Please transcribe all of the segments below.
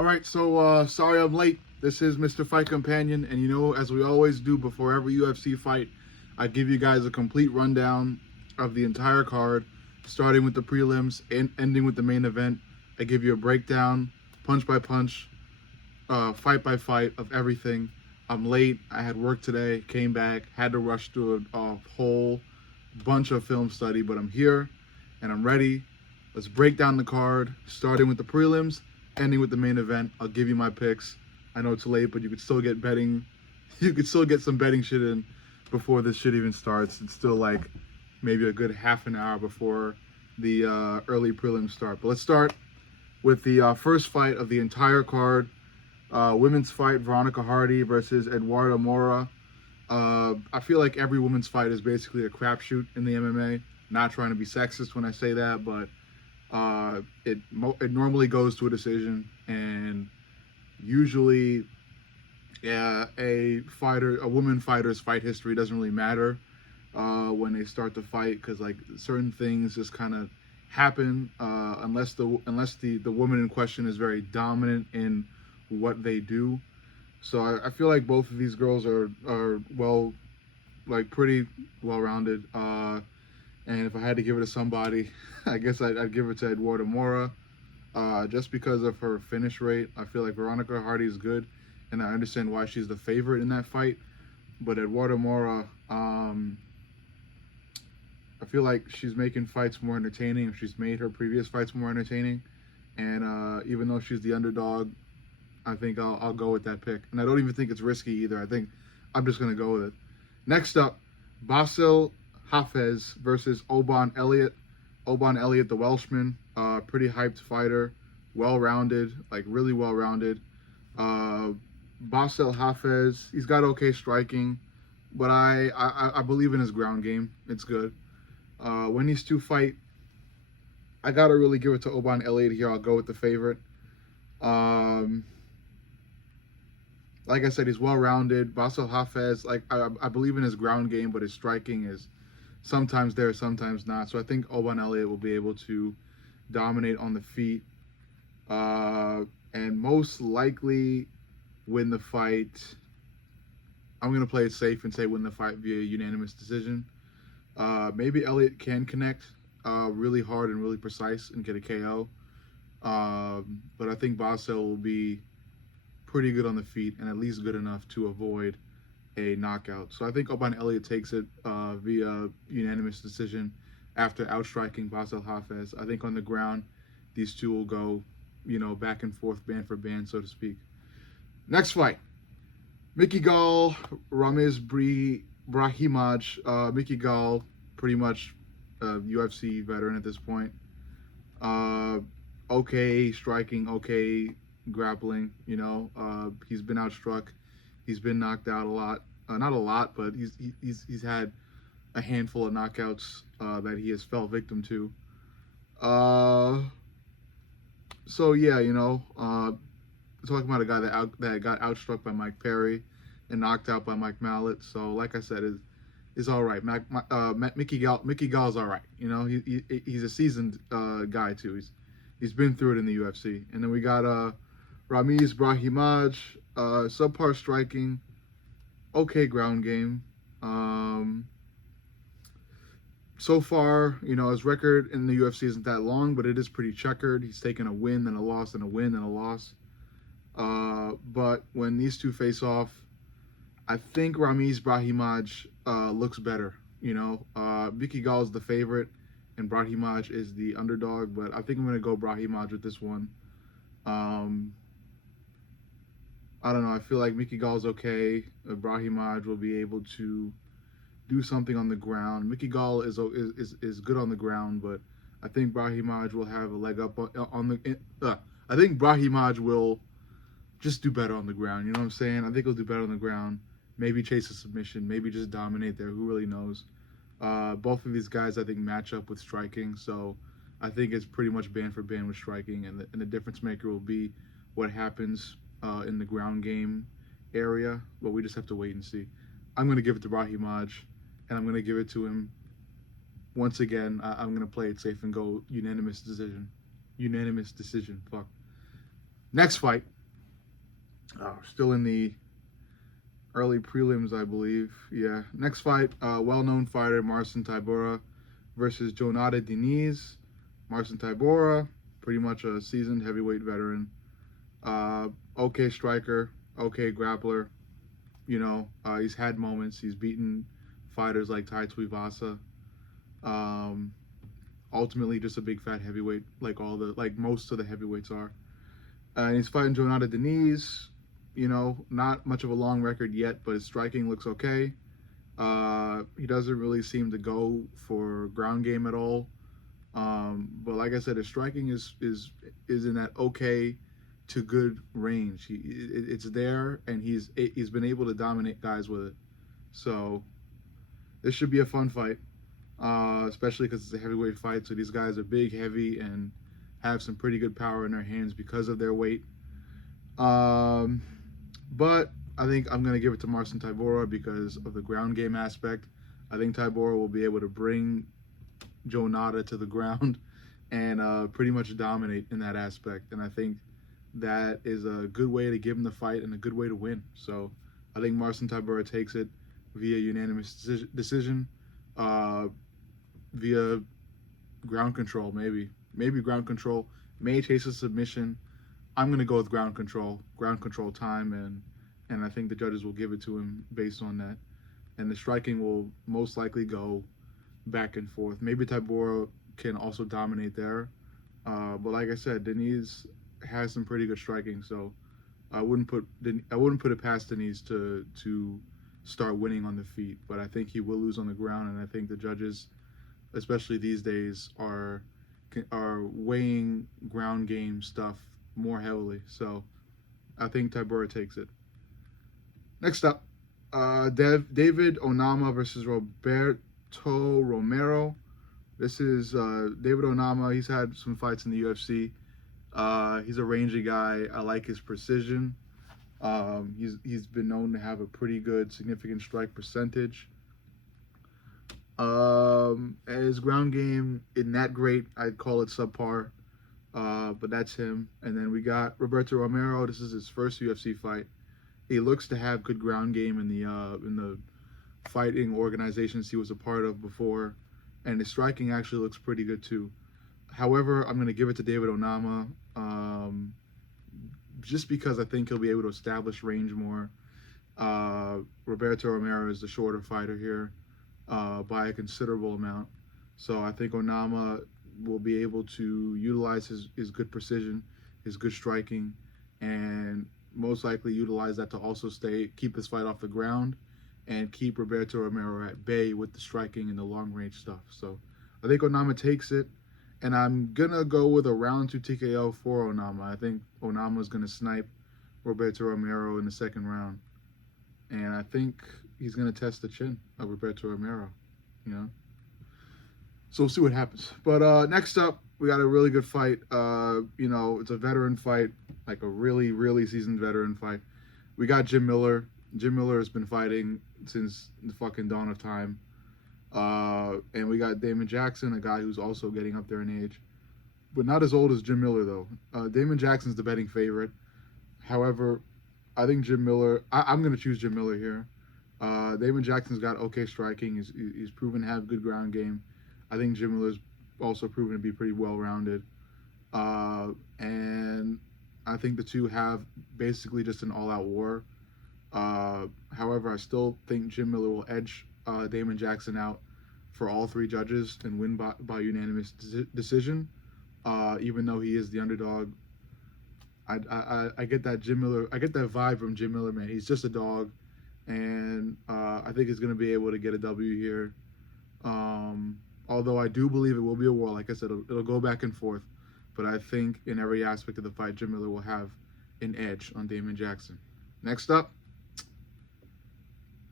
All right, so sorry I'm late. This is Mr. Fight Companion, and as we always do before every UFC fight, I give you guys a complete rundown of the entire card, starting with the prelims and ending with the main event. I give you a breakdown, punch by punch, fight by fight of everything. I'm late. I had work today, came back, had to rush through a whole bunch of film study, but I'm here and I'm ready. Let's break down the card, starting with the prelims, ending with the main event. I'll give you my picks. I know it's late, but you could still get betting. You could still get some betting shit in before this shit even starts. It's still like maybe a good half an hour before the early prelims start. But let's start with the first fight of the entire card. Women's fight, Veronica Hardy versus Eduarda Mora. I feel like every women's fight is basically a crapshoot in the MMA. Not trying to be sexist when I say that, but it normally goes to a decision, and usually, yeah, a woman fighter's fight history doesn't really matter when they start to fight, because like certain things just kind of happen unless the woman in question is very dominant in what they do. So I feel like both of these girls are well, like pretty well rounded. And if I had to give it to somebody, I guess I'd give it to Eduarda Mora, just because of her finish rate. I feel like Veronica Hardy is good, and I understand why she's the favorite in that fight. But Eduarda Mora, I feel like she's making fights more entertaining, or she's made her previous fights more entertaining. And even though she's the underdog, I think I'll go with that pick. And I don't even think it's risky either. I think I'm just going to go with it. Next up, Basil Hafez versus Oban Elliott. Oban Elliott, the Welshman, pretty hyped fighter, well-rounded, like really well-rounded. Basil Hafez, he's got okay striking, but I believe in his ground game. It's good. When these two fight, I gotta really give it to Oban Elliott here. I'll go with the favorite. Like I said, he's well-rounded. Basil Hafez, like I believe in his ground game, but his striking is sometimes there, sometimes not. So I think Oban Elliott will be able to dominate on the feet, and most likely win the fight. I'm gonna play it safe and say win the fight via unanimous decision. Maybe Elliott can connect really hard and really precise and get a KO. But I think Basil will be pretty good on the feet and at least good enough to avoid a knockout. So I think Oban Elliott takes it via unanimous decision after outstriking Basil Hafez. I think on the ground, these two will go, back and forth, band for band, so to speak. Next fight, Mickey Gall, Ramiz Brahimaj. Mickey Gall, pretty much a UFC veteran at this point. Okay striking, okay grappling. He's been outstruck. He's been knocked out a lot. Not a lot, but he's had a handful of knockouts that he has fell victim to. So yeah, talking about a guy that got outstruck by Mike Perry and knocked out by Mike Mallet. So like I said, is all right. Mickey Gall's all right. He's a seasoned guy too. He's been through it in the UFC. And then we got Ramiz Brahimaj, subpar striking, okay ground game. So far, his record in the UFC isn't that long, but it is pretty checkered. He's taken a win, then a loss, and a win, and a loss. But when these two face off, I think Ramiz Brahimaj looks better. Mickey Gall is the favorite, and Brahimaj is the underdog. But I think I'm going to go Brahimaj with this one. I don't know. I feel like Mickey Gall's okay. Brahimaj will be able to do something on the ground. Mickey Gall is good on the ground, but I think Brahimaj will have a leg up on the. I think Brahimaj will just do better on the ground. You know what I'm saying? I think he'll do better on the ground. Maybe chase a submission. Maybe just dominate there. Who really knows? Both of these guys, I think, match up with striking. So I think it's pretty much band for band with striking, and the difference maker will be what happens in the ground game area. But we just have to wait and see. I'm going to give it to Brahimaj, and I'm going to give it to him once again. I'm going to play it safe and go unanimous decision. Fuck. Next fight, still in the early prelims, I believe. Yeah. Next fight, well-known fighter Marcin Tybura versus Jonata Diniz. Marcin Tybura, pretty much a seasoned heavyweight veteran. Okay striker, okay grappler. He's had moments. He's beaten fighters like Tai Tuivasa. Um, Ultimately, just a big fat heavyweight, like most of the heavyweights are. And he's fighting Jonata Diniz. Not much of a long record yet, but his striking looks okay. He doesn't really seem to go for ground game at all. But like I said, his striking is in that okay to good range. It's there, and he's been able to dominate guys with it. So this should be a fun fight, especially because it's a heavyweight fight. So these guys are big, heavy, and have some pretty good power in their hands because of their weight. But I think I'm going to give it to Marcin Tybura because of the ground game aspect. I think Tybura will be able to bring Jonata to the ground and pretty much dominate in that aspect. And I think that is a good way to give him the fight and a good way to win. So I think Marcin Tybura takes it via unanimous decision, via ground control, maybe ground control, may chase a submission. I'm going to go with ground control time, and I think the judges will give it to him based on that. And the striking will most likely go back and forth. Maybe Tybura can also dominate there. But like I said, Diniz has some pretty good striking, so I wouldn't put it past Diniz to start winning on the feet. But I think he will lose on the ground, and I think the judges, especially these days, are weighing ground game stuff more heavily. So I think Tybura takes it. Next up, David Onama versus Roberto Romero. This is David Onama. He's had some fights in the UFC. He's a rangy guy. I like his precision. He's been known to have a pretty good, significant strike percentage. His ground game isn't that great. I'd call it subpar. But that's him. And then we got Roberto Romero. This is his first UFC fight. He looks to have good ground game in the fighting organizations he was a part of before, and his striking actually looks pretty good too. However, I'm going to give it to David Onama, just because I think he'll be able to establish range more. Roberto Romero is the shorter fighter here by a considerable amount, so I think Onama will be able to utilize his good precision, his good striking, and most likely utilize that to also keep this fight off the ground and keep Roberto Romero at bay with the striking and the long range stuff. So I think Onama takes it, and I'm gonna go with a round 2 TKO for Onama. I think Onama is gonna snipe Roberto Romero in the second round, and I think he's gonna test the chin of Roberto Romero. So we'll see what happens. But next up, we got a really good fight. It's a veteran fight, like a really, really seasoned veteran fight. We got Jim Miller. Jim Miller has been fighting since the fucking dawn of time. And we got Damon Jackson, a guy who's also getting up there in age, but not as old as Jim Miller, though. Damon Jackson's the betting favorite. However, I think Jim Miller, I'm going to choose Jim Miller here. Damon Jackson's got okay striking. He's proven to have good ground game. I think Jim Miller's also proven to be pretty well-rounded. And I think the two have basically just an all-out war. However, I still think Jim Miller will edge Damon Jackson out for all three judges and win by unanimous decision. Even though he is the underdog, I get that Jim Miller. I get that vibe from Jim Miller, man. He's just a dog, and I think he's going to be able to get a W here. Although I do believe it will be a war. Like I said, it'll go back and forth. But I think in every aspect of the fight, Jim Miller will have an edge on Damon Jackson. Next up,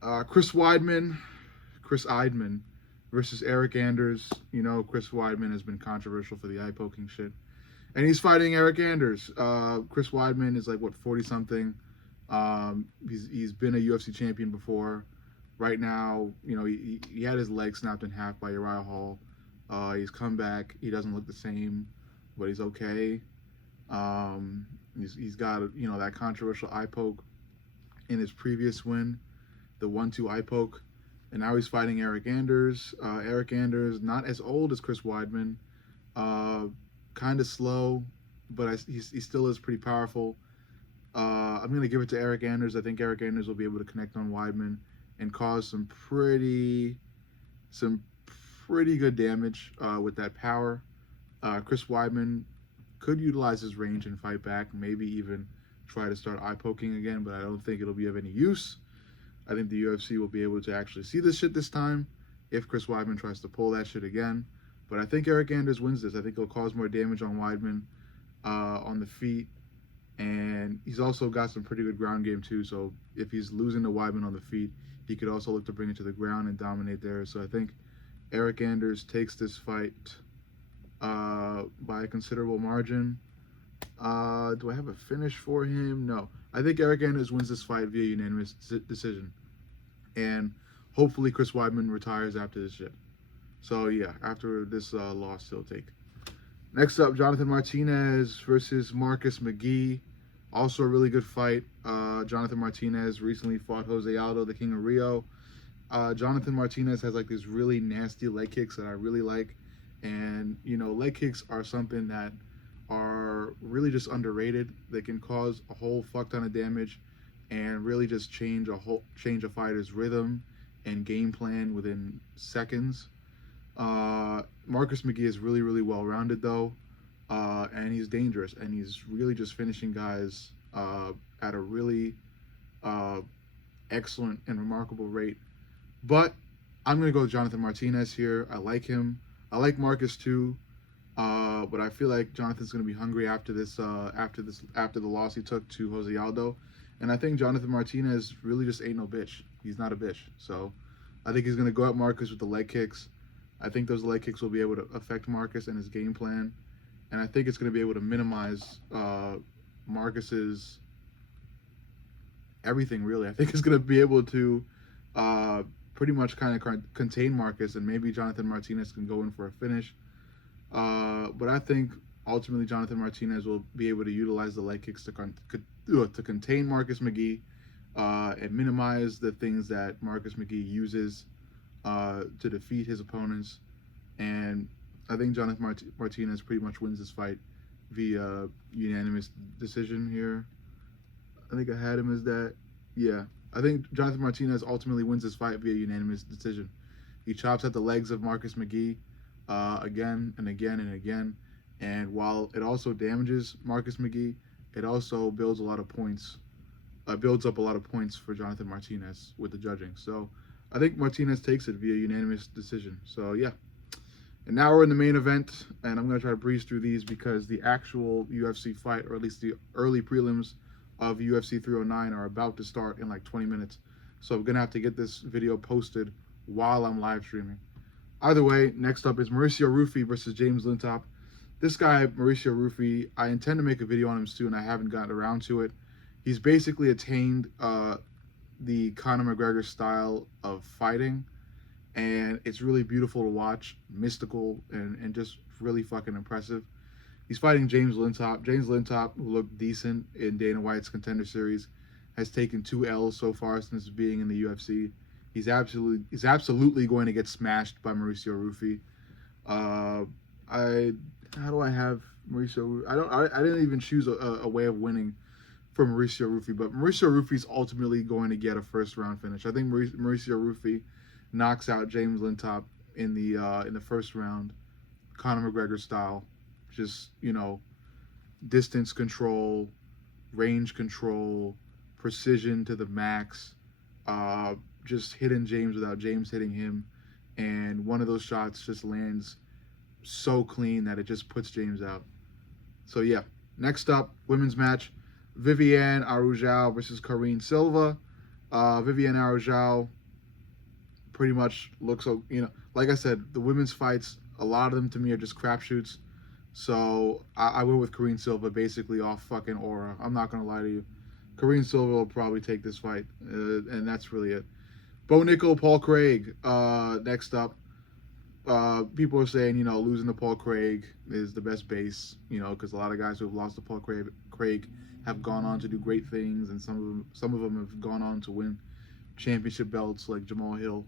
Chris Weidman versus Eric Anders. Chris Weidman has been controversial for the eye poking shit, and he's fighting Eric Anders. Chris Weidman is like 40-something. He's been a UFC champion before. Right now, he had his leg snapped in half by Uriah Hall. He's come back. He doesn't look the same, but he's okay. He's got, you know, that controversial eye poke in his previous win, the 1-2 eye poke. And now he's fighting Eric Anders. Eric Anders, not as old as Chris Weidman, kind of slow, but he still is pretty powerful. I'm going to give it to Eric Anders. I think Eric Anders will be able to connect on Weidman and cause some pretty good damage with that power. Chris Weidman could utilize his range and fight back, maybe even try to start eye poking again, but I don't think it'll be of any use. I think the UFC will be able to actually see this shit this time if Chris Weidman tries to pull that shit again. But I think Eric Anders wins this. I think he'll cause more damage on Weidman on the feet. And he's also got some pretty good ground game too. So if he's losing to Weidman on the feet, he could also look to bring it to the ground and dominate there. So I think Eric Anders takes this fight by a considerable margin. Do I have a finish for him? No. I think Eric Anders wins this fight via unanimous decision. And hopefully Chris Weidman retires after this shit. So yeah, after this loss he'll take. Next up, Jonathan Martinez versus Marcus McGee. Also a really good fight. Jonathan Martinez recently fought Jose Aldo, the King of Rio. Jonathan Martinez has like these really nasty leg kicks that I really like. And, you know, leg kicks are something that are really just underrated. They can cause a whole fuck ton of damage and really just change a fighter's rhythm and game plan within seconds. Marcus McGee is really, really well-rounded though, and he's dangerous, and he's really just finishing guys at a really excellent and remarkable rate. But I'm gonna go with Jonathan Martinez here. I like him. I like Marcus too, but I feel like Jonathan's gonna be hungry after the loss he took to Jose Aldo, and I think Jonathan Martinez really just ain't no bitch. He's not a bitch. So I think he's gonna go at Marcus with the leg kicks. I think those leg kicks will be able to affect Marcus and his game plan. And I think it's going to be able to minimize Marcus's everything, really. I think it's going to be able to pretty much kind of contain Marcus, and maybe Jonathan Martinez can go in for a finish. But I think ultimately Jonathan Martinez will be able to utilize the leg kicks to contain Marcus McGee and minimize the things that Marcus McGee uses to defeat his opponents. And I think Jonathan Martinez pretty much wins this fight via unanimous decision here. I think I had him as that. Yeah, I think Jonathan Martinez ultimately wins this fight via unanimous decision. He chops at the legs of Marcus McGee again and again and again. And while it also damages Marcus McGee, it also builds a lot of points. Builds up a lot of points for Jonathan Martinez with the judging. So I think Martinez takes it via unanimous decision. So yeah. And now we're in the main event, and I'm going to try to breeze through these because the actual UFC fight, or at least the early prelims of UFC 309, are about to start in like 20 minutes. So I'm going to have to get this video posted while I'm live streaming. Either way, next up is Mauricio Rufy versus James Lintop. This guy, Mauricio Rufy, I intend to make a video on him soon. I haven't gotten around to it. He's basically attained the Conor McGregor style of fighting, and it's really beautiful to watch, mystical, and just really fucking impressive. He's fighting James Lintop. James Lintop, who looked decent in Dana White's Contender Series, has taken 2 L's so far since being in the UFC. He's absolutely going to get smashed by Mauricio Rufy. How do I have Mauricio? I didn't even choose a way of winning for Mauricio Rufy, but Mauricio Rufy's ultimately going to get a first round finish. I think Mauricio Rufy knocks out James Lintop in the first round, Conor McGregor style. Just, you know, distance control, range control, precision to the max. Just hitting James without James hitting him, and one of those shots just lands so clean that it just puts James out. So yeah, next up, women's match, Viviane Araújo versus Karine Silva. Viviane Araújo pretty much looks, you know, like I said, the women's fights, a lot of them to me are just crapshoots. So I went with Karine Silva basically off fucking aura. I'm not gonna lie to you. Karine Silva will probably take this fight, and that's really it. Bo Nickal, Paul Craig. Next up, people are saying, you know, losing to Paul Craig is the best base, you know, because a lot of guys who have lost to Paul Craig Craig have gone on to do great things, and some of them have gone on to win championship belts like Jamal Hill.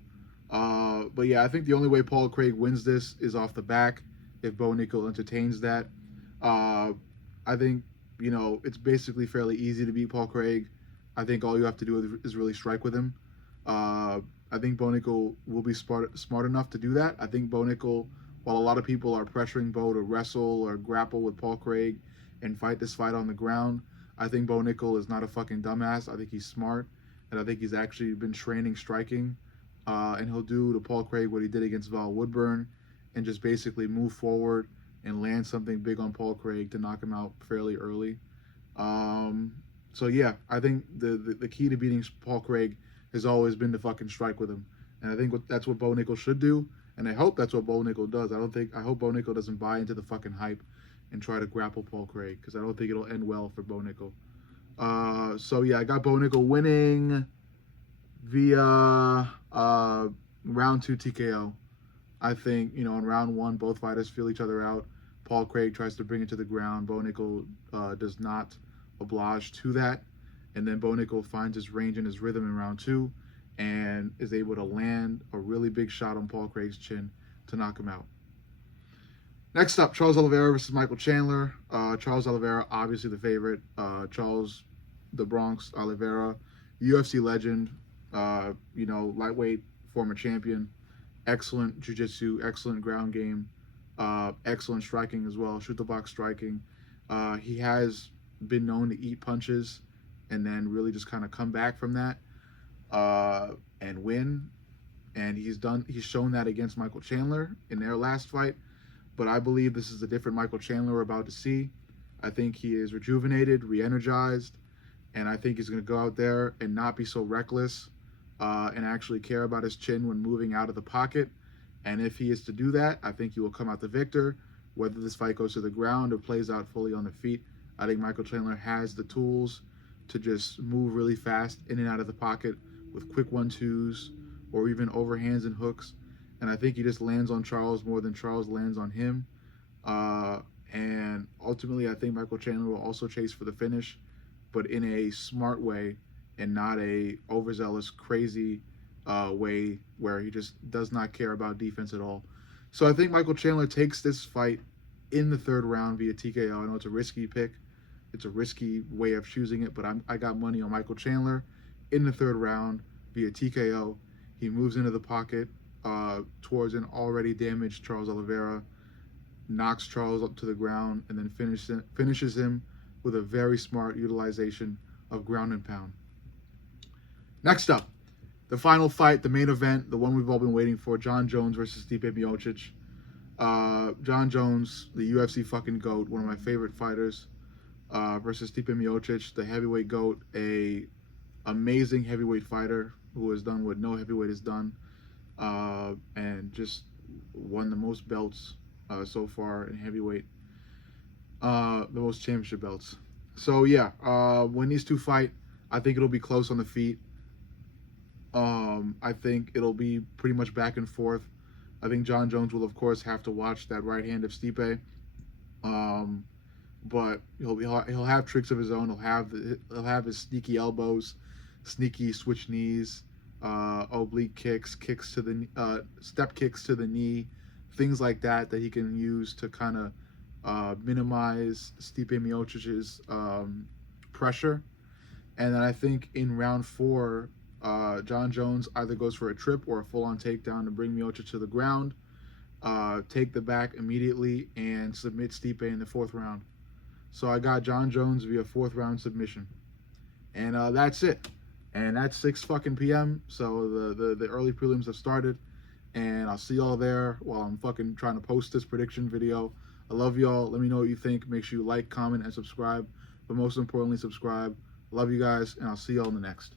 But yeah, I think the only way Paul Craig wins this is off the back if Bo Nickal entertains that. I think, it's basically fairly easy to beat Paul Craig. I think all you have to do is really strike with him. I think Bo Nickal will be smart enough to do that. I think Bo Nickal, while a lot of people are pressuring Bo to wrestle or grapple with Paul Craig and fight this fight on the ground, I think Bo Nickal is not a fucking dumbass. I think he's smart, and I think he's actually been training striking. And he'll do to Paul Craig what he did against Val Woodburn and just basically move forward and land something big on Paul Craig to knock him out fairly early. So yeah, I think the key to beating Paul Craig has always been to fucking strike with him. And I think that's what Bo Nickal should do. And I hope that's what Bo Nickal does. I hope Bo Nickal doesn't buy into the fucking hype and try to grapple Paul Craig, because I don't think it'll end well for Bo Nickal. So yeah, I got Bo Nickal winning via round 2 TKO. I think, in round 1, both fighters feel each other out. Paul Craig tries to bring it to the ground. Bo Nickal does not oblige to that. And then Bo Nickal finds his range and his rhythm in round 2 and is able to land a really big shot on Paul Craig's chin to knock him out. Next up, Charles Oliveira versus Michael Chandler. Charles Oliveira, obviously the favorite. Charles the Bronx Oliveira, UFC legend, lightweight former champion, excellent jiu-jitsu, excellent ground game, excellent striking as well, shoot the box striking. He has been known to eat punches and then really just kind of come back from that and win. And he's shown that against Michael Chandler in their last fight. But I believe this is a different Michael Chandler we're about to see. I think he is rejuvenated, re-energized, and I think he's going to go out there and not be so reckless and actually care about his chin when moving out of the pocket. And if he is to do that, I think he will come out the victor. Whether this fight goes to the ground or plays out fully on the feet, I think Michael Chandler has the tools to just move really fast in and out of the pocket with quick 1-2s or even overhands and hooks. And I think he just lands on Charles more than Charles lands on him. And ultimately, I think Michael Chandler will also chase for the finish, but in a smart way and not a overzealous, crazy way where he just does not care about defense at all. So I think Michael Chandler takes this fight in the 3rd round via TKO. I know it's a risky pick. It's a risky way of choosing it, but I got money on Michael Chandler in the 3rd round via TKO. He moves into the pocket towards an already damaged Charles Oliveira, knocks Charles up to the ground, and then finishes him with a very smart utilization of ground and pound. Next up, the final fight, the main event, the one we've all been waiting for, Jon Jones versus Stipe Miocic. Jon Jones, the UFC fucking GOAT, one of my favorite fighters, versus Stipe Miocic, the heavyweight GOAT, a amazing heavyweight fighter who has done what no heavyweight has done, and just won the most belts so far in heavyweight, the most championship belts. So yeah, when these two fight, I think it'll be close on the feet. I think it'll be pretty much back and forth. I think Jon Jones will, of course, have to watch that right hand of Stipe. But he'll have tricks of his own. He'll have his sneaky elbows, sneaky switch knees, oblique kicks, kicks to the step kicks to the knee, things like that he can use to kind of minimize Stipe Miocic's pressure. And then I think in round 4, Jon Jones either goes for a trip or a full-on takedown to bring Miocic to the ground, take the back immediately, and submit Stipe in the 4th round. So I got Jon Jones via 4th round submission. And that's it. And that's 6 fucking p.m. So the early prelims have started. And I'll see y'all there while I'm fucking trying to post this prediction video. I love y'all. Let me know what you think. Make sure you like, comment, and subscribe. But most importantly, subscribe. Love you guys, and I'll see y'all in the next.